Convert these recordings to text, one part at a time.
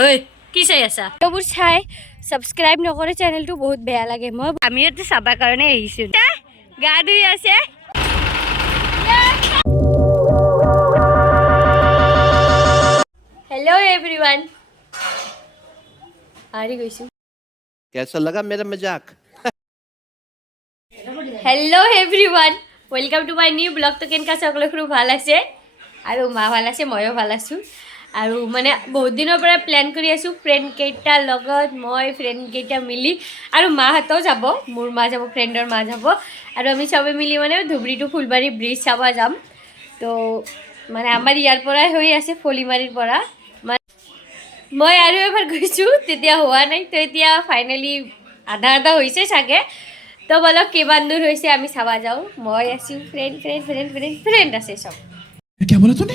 হয় কি চাই আছা তোবোৰ চাই সাবস্ক্ৰাইব নকৰে চ্যানেলটো বহুত বেয়া লাগে মই আমি এতে চাবা কাৰণে আহিছো গা ধুই আছে हेलो एवरीवन आरी गइसु कैसा लगा मेरा मजाक hello everyone welcome to my new blog तो केनका सकले खुब ভাল আছে আৰু মা ভাল আছে ময়ো ভাল আছো আৰু মানে বহুত দিনৰ পৰা প্ল্যান কৰি আছো ফ্ৰেন্ড কেইটা লগত মই ফ্ৰেন্ড কেইটা মিলি আৰু মা হাতও যাব মোৰ মা যাব ফ্ৰেন্ডৰ মা যাব আৰু আমি সবে মিলি মানে ধুবৰী টু ফুলবাৰী ব্ৰিজ চাবা যাম তো মানে আমাৰ ইয়াৰ পৰাই হৈ আছে ফলিমাৰীৰ পৰা মই আৰু এবাৰ গৈছো তেতিয়া হোৱা নাই তো এতিয়া ফাইনালি আধা আধা হৈছে চাগে তো বলক কিমান দূৰ হৈছে আমি চাবা যাও মই আছো ফ্ৰেন্ড আছে সব क्या बोला तूने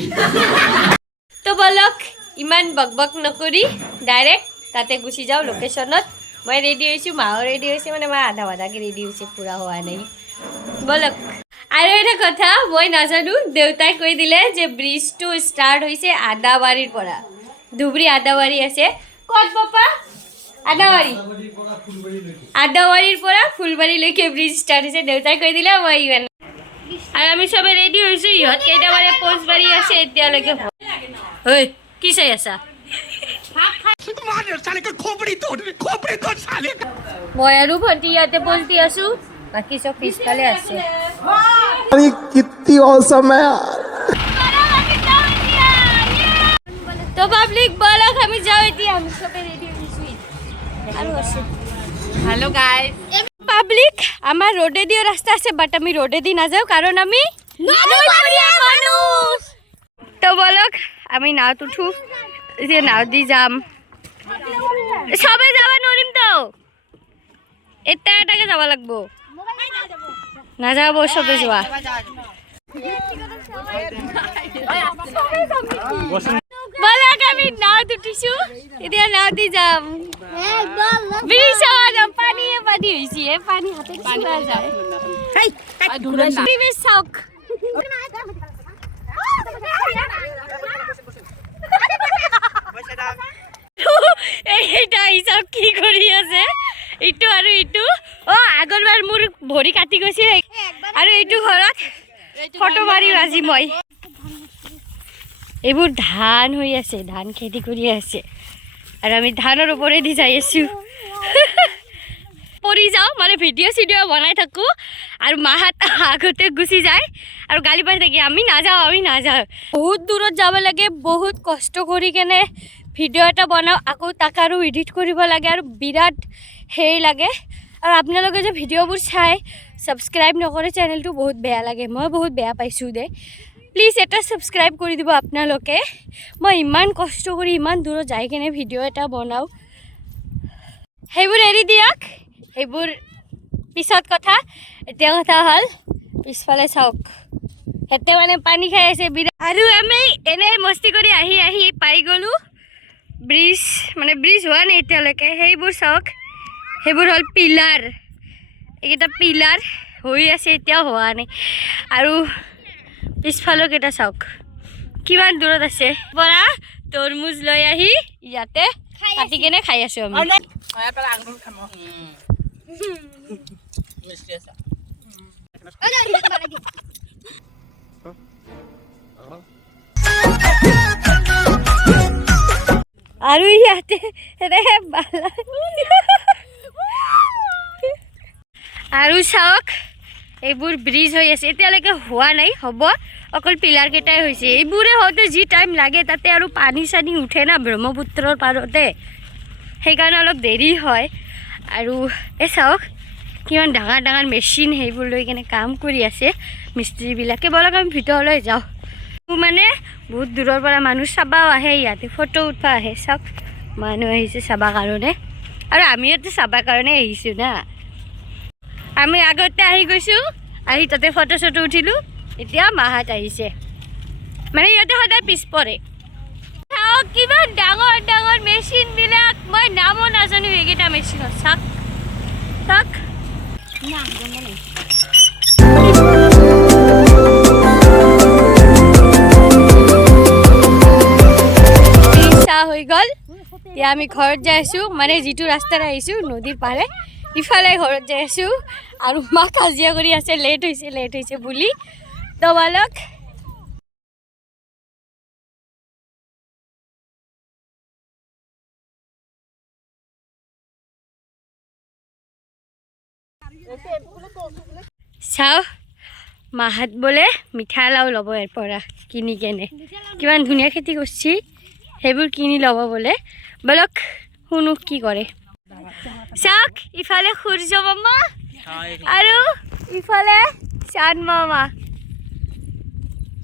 তো বলক ইমান বকবক নকৰি ডাইৰেক্ট তাতে গুছি যাও লোকেশনত মই ৰেডি হৈছো মাও ৰেডি হৈছে মানে মা আধা আধাকে ৰেডি হৈছে পুৰা হোৱা নাই বলক আৰু এটা কথা মই নাজানো দেউতাই কৈ দিলে যে ব্ৰিজটো ষ্টাৰ্ট হৈছে আদাবাৰীৰ পৰা ধুবৰী আদাবাৰী আছে ক'ত পাপা আদাবাৰীৰ পৰা ফুলবাৰীলৈকে ব্ৰিজ ষ্টাৰ্ট হৈছে দেউতাই কৈ দিলে মই ইমান আৰু আমি সবে ৰেডি হৈছো ইহঁত কেইটামানে পোষ্টবাৰী আছে এতিয়ালৈকে হয় কি চাই আছা মই আৰু ভণ্টি ইয়াতে পৌঁছি আছো বাকী সব পিছফালে আছে कितनी औसम है তো পাবলিক বলক আমি যাও এতিয়া আমি সবে রেডি হইছি আৰু আছে হ্যালো গাইস পাবলিক আমার রোডে দিয়ে রাস্তা আছে বাট আমি রোডে দি না যাও কারণ আমি নদীয়া মানুষ তো বলক আমি নাওত উঠু যে নাও দি যাম সবে যাবা নরিম তো এটা এটাকে যাব লাগবো না যাব সবে যাওয়া বলক আমি নাও উঠিছো এতিয়া নাও দি যাম ব্রিজ যাম পানি হইছি পানি হাতে চুয়া যায় পরিবেশ শখ এইটা হিসাব কি কৰি আছে ইটো আৰু ইটো অ আগৰবাৰ মোৰ ভৰি কাটি গৈছে আৰু এইটো ঘৰত ফটো মাৰি আজি মই এইবোৰ ধান হৈ আছে ধান খেতি কৰি আছে আৰু আমি ধানৰ ওপৰেদি যাই আছো পৰি যাওঁ মানে ভিডিঅ' বনাই থাকোঁ আৰু মাহাত আগতে গুচি যায় আৰু গালি পাৰি থাকে আমি নাযাওঁ বহুত দূৰত যাব লাগে বহুত কষ্ট কৰি কেনে ভিডিঅ' এটা বনাওঁ আকৌ তাক আৰু এডিট কৰিব লাগে আৰু বিৰাট হেৰি লাগে আৰু আপোনালোকে যে ভিডিঅ'বোৰ চাই ছাবস্ক্ৰাইব নকৰে চেনেলটো বহুত বেয়া লাগে মই বহুত বেয়া পাইছোঁ দে প্লিজ এটা ছাবস্ক্ৰাইব কৰি দিব আপোনালোকে মই ইমান কষ্ট কৰি ইমান দূৰত যাই কেনে ভিডিঅ' এটা বনাওঁ সেইবোৰ এৰি দিয়ক সেইবোৰ পিছত কথা এতিয়া কথা হ'ল পিছফালে চাওক হেতে মানে পানী খাই আছে আৰু আমি এনেই মস্তি কৰি আহি পাই গ'লোঁ ব্ৰিজ মানে ব্ৰিজ হোৱা নাই এতিয়ালৈকে সেইবোৰ চাওক সেইবোৰ হ'ল পিলাৰ এইকেইটা পিলাৰ হৈ আছে এতিয়াও হোৱা নাই আৰু পিছফালৰ কেইটা চাওক কিমান দূৰত আছে পৰা তৰমুজ লৈ আহি ইয়াতে কাটি কেনে খাই আছো আমি আৰু ইয়াতে আৰু চাওক এইবোৰ ব্ৰিজ হৈ আছে এতিয়ালৈকে হোৱা নাই হ'ব অকল পিলাৰ কেইটাই হৈছে এইবোৰে হওঁতে যি টাইম লাগে তাতে আৰু পানী চানী উঠে না ব্ৰহ্মপুত্ৰৰ পাৰতে সেইকাৰণে অলপ দেৰি হয় আৰু এই চাওক কিমান ডাঙৰ মেচিন সেইবোৰ লৈ কেনে কাম কৰি আছে মিস্ত্ৰীবিলাকে বলক আমি ভিতৰলৈ যাওঁ মানে বহুত দূৰৰ পৰা মানুহ চাবাও আহে ইয়াতে ফটো উঠবা আহে চাওক মানুহ আহিছে চাবা কাৰণে আৰু আমি ইয়াতে চাবা কাৰণে আহিছোঁ না আমি আগতে আহি গৈছোঁ আহি তাতে ফটো চটো উঠিলোঁ এতিয়া মাহাত আহিছে মানে ইয়াতে সদায় পিছ পৰে চাওক কিমান ডাঙৰ মেচিনবিলাক মই নামো নাজানো এইকেইটা মেচিনত চাওক হৈ গ'ল এতিয়া আমি ঘৰত যাই আছোঁ মানে যিটো ৰাস্তাৰে আহিছোঁ নদীৰ পাৰে ইফালে ঘৰত যাই আছোঁ আৰু মা কাজিয়া কৰি আছে লেট হৈছে বুলি তো বালক চাও মাহাত বোলে মিঠা লাও ল'ব ইয়াৰ পৰা কিনি কেনে কিমান ধুনীয়া খেতি কৰিছি সেইবোৰ কিনি ল'ব বোলে বলক শুনো কি কৰে চাওক ইফালে সূৰ্য মামা আৰু ইফালে চাঁদ মামা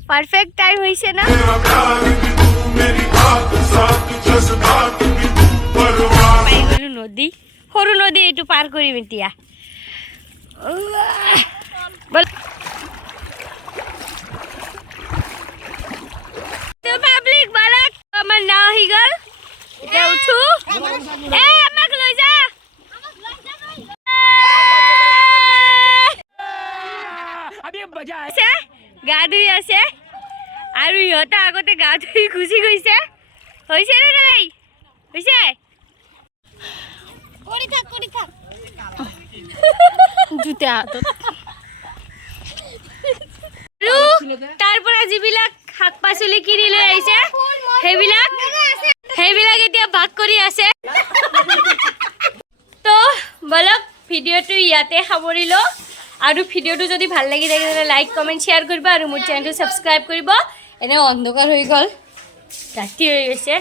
পাৰফেক্ট টাইম হইছে না পাই গলো নদী সৰু নদী এইটো পাৰ কৰিম এতিয়া পাব্লিক বালক আমার নাও আহি গল এতিয়া উঠো এ আমাক লৈ যা গা ধুই আছে আৰু ইহঁতে আগতে গা ধুই গুচি গৈছে হৈছে নে নাই হৈছে কৰি থাক জুতে হাতত তাৰ পৰা যিবিলাক শাক পাচলি কিনি লৈ আহিছে সেইবিলাক এতিয়া ভাগ কৰি আছে তো বলক ভিডিঅ'টো ইয়াতে সামৰিলো আৰু ভিডিঅ'টো যদি ভাল লাগি থাকে তেন্তে লাইক কমেণ্ট শ্বেয়াৰ কৰিব আৰু মোৰ চেনেলটো ছাবস্ক্ৰাইব কৰিব এনে অন্ধকাৰ হৈ গ'ল ৰাতি হৈ গৈছে